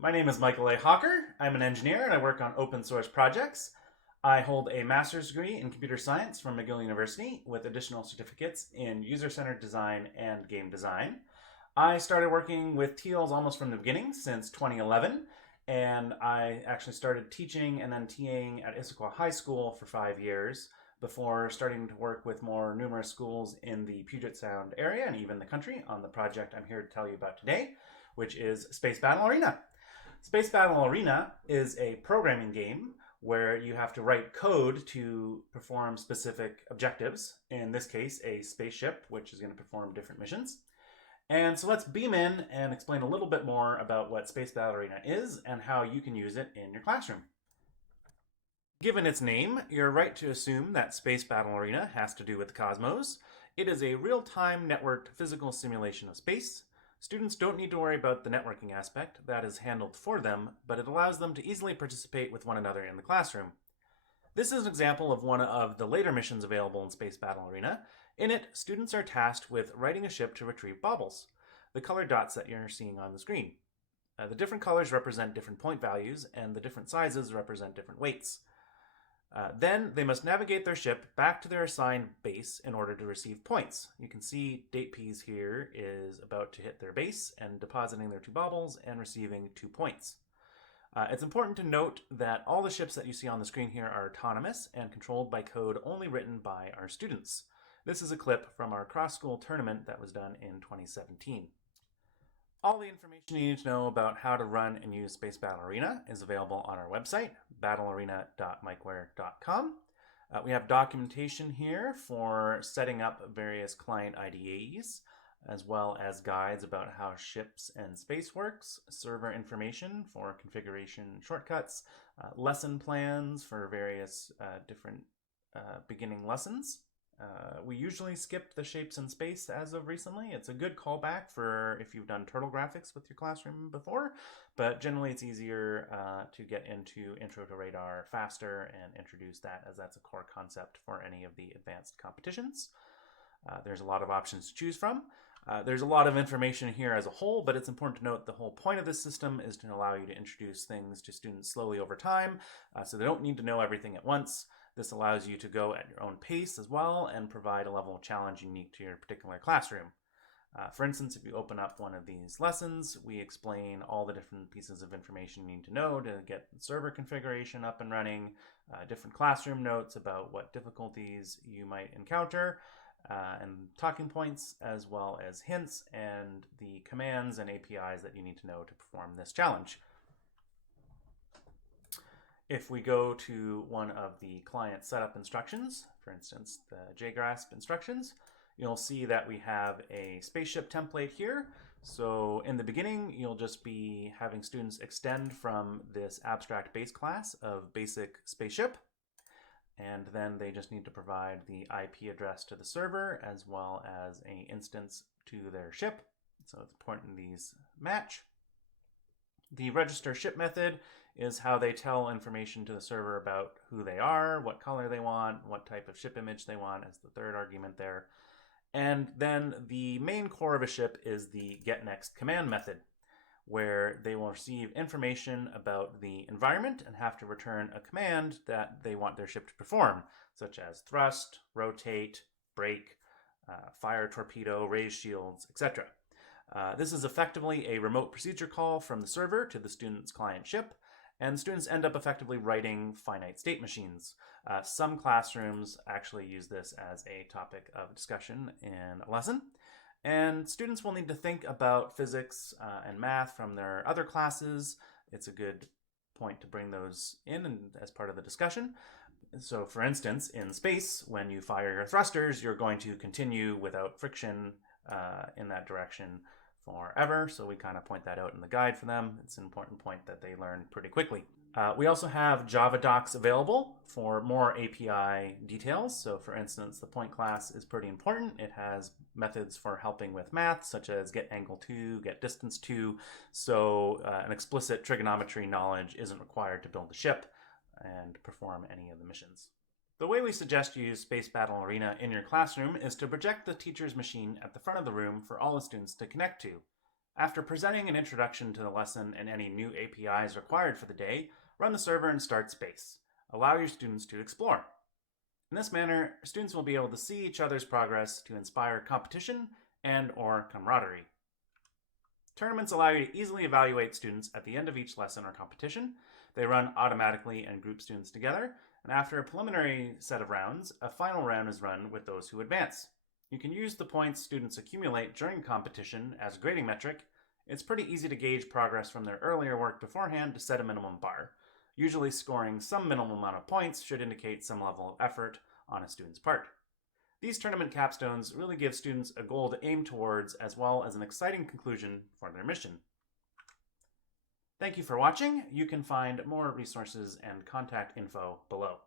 My name is Michael A. Hawker. I'm an engineer and I work on open source projects. I hold a master's degree in computer science from McGill University with additional certificates in user-centered design and game design. I started working with TEALS almost from the beginning since 2011, and I actually started teaching and then TAing at Issaquah High School for 5 years before starting to work with more numerous schools in the Puget Sound area and even the country on the project I'm here to tell you about today, which is Space Battle Arena. Space Battle Arena is a programming game where you have to write code to perform specific objectives. In this case, a spaceship, which is going to perform different missions. And so let's beam in and explain a little bit more about what Space Battle Arena is and how you can use it in your classroom. Given its name, you're right to assume that Space Battle Arena has to do with the cosmos. It is a real-time networked physical simulation of space. Students don't need to worry about the networking aspect, that is handled for them, but it allows them to easily participate with one another in the classroom. This is an example of one of the later missions available in Space Battle Arena. In it, students are tasked with writing a ship to retrieve baubles, the colored dots that you're seeing on the screen. The different colors represent different point values, and the different sizes represent different weights. Then they must navigate their ship back to their assigned base in order to receive points. You can see Date Peas here is about to hit their base and depositing their 2 baubles and receiving 2 points. It's important to note that all the ships that you see on the screen here are autonomous and controlled by code only written by our students. This is a clip from our cross-school tournament that was done in 2017. All the information you need to know about how to run and use Space Battle Arena is available on our website, battlearena.mikeware.com. We have documentation here for setting up various client IDEs, as well as guides about how ships and space works, server information for configuration shortcuts, lesson plans for various different beginning lessons. We usually skip the shapes in space as of recently. It's a good callback for if you've done turtle graphics with your classroom before, but generally it's easier to get into Intro to Radar faster and introduce that, as that's a core concept for any of the advanced competitions. There's a lot of options to choose from. There's a lot of information here as a whole, but it's important to note the whole point of this system is to allow you to introduce things to students slowly over time, so they don't need to know everything at once. This allows you to go at your own pace as well and provide a level of challenge unique to your particular classroom. For instance, if you open up one of these lessons, we explain all the different pieces of information you need to know to get server configuration up and running, different classroom notes about what difficulties you might encounter, and talking points, as well as hints and the commands and APIs that you need to know to perform this challenge. If we go to one of the client setup instructions, for instance, the JGrasp instructions, you'll see that we have a spaceship template here. So in the beginning, you'll just be having students extend from this abstract base class of basic spaceship. And then they just need to provide the IP address to the server as well as an instance to their ship. So it's important these match. The register ship method is how they tell information to the server about who they are, what color they want, what type of ship image they want as the third argument there. And then the main core of a ship is the getNext command method, where they will receive information about the environment and have to return a command that they want their ship to perform, such as thrust, rotate, brake, fire torpedo, raise shields, etc. This is effectively a remote procedure call from the server to the student's client ship, and students end up effectively writing finite state machines. Some classrooms actually use this as a topic of discussion in a lesson, and students will need to think about physics and math from their other classes. It's a good point to bring those in and as part of the discussion. So for instance, in space, when you fire your thrusters, you're going to continue without friction in that direction forever. So we kind of point that out in the guide for them. It's an important point that they learn pretty quickly. We also have Java docs available for more API details. So for instance, the point class is pretty important. It has methods for helping with math, such as get angle to, get distance to. So an explicit trigonometry knowledge isn't required to build the ship and perform any of the missions. The way we suggest you use Space Battle Arena in your classroom is to project the teacher's machine at the front of the room for all the students to connect to. After presenting an introduction to the lesson and any new APIs required for the day, run the server and start space. Allow your students to explore. In this manner, students will be able to see each other's progress to inspire competition and/or camaraderie. Tournaments allow you to easily evaluate students at the end of each lesson or competition. They run automatically and group students together, and after a preliminary set of rounds, a final round is run with those who advance. You can use the points students accumulate during competition as a grading metric. It's pretty easy to gauge progress from their earlier work beforehand to set a minimum bar. Usually scoring some minimum amount of points should indicate some level of effort on a student's part. These tournament capstones really give students a goal to aim towards as well as an exciting conclusion for their mission. Thank you for watching. You can find more resources and contact info below.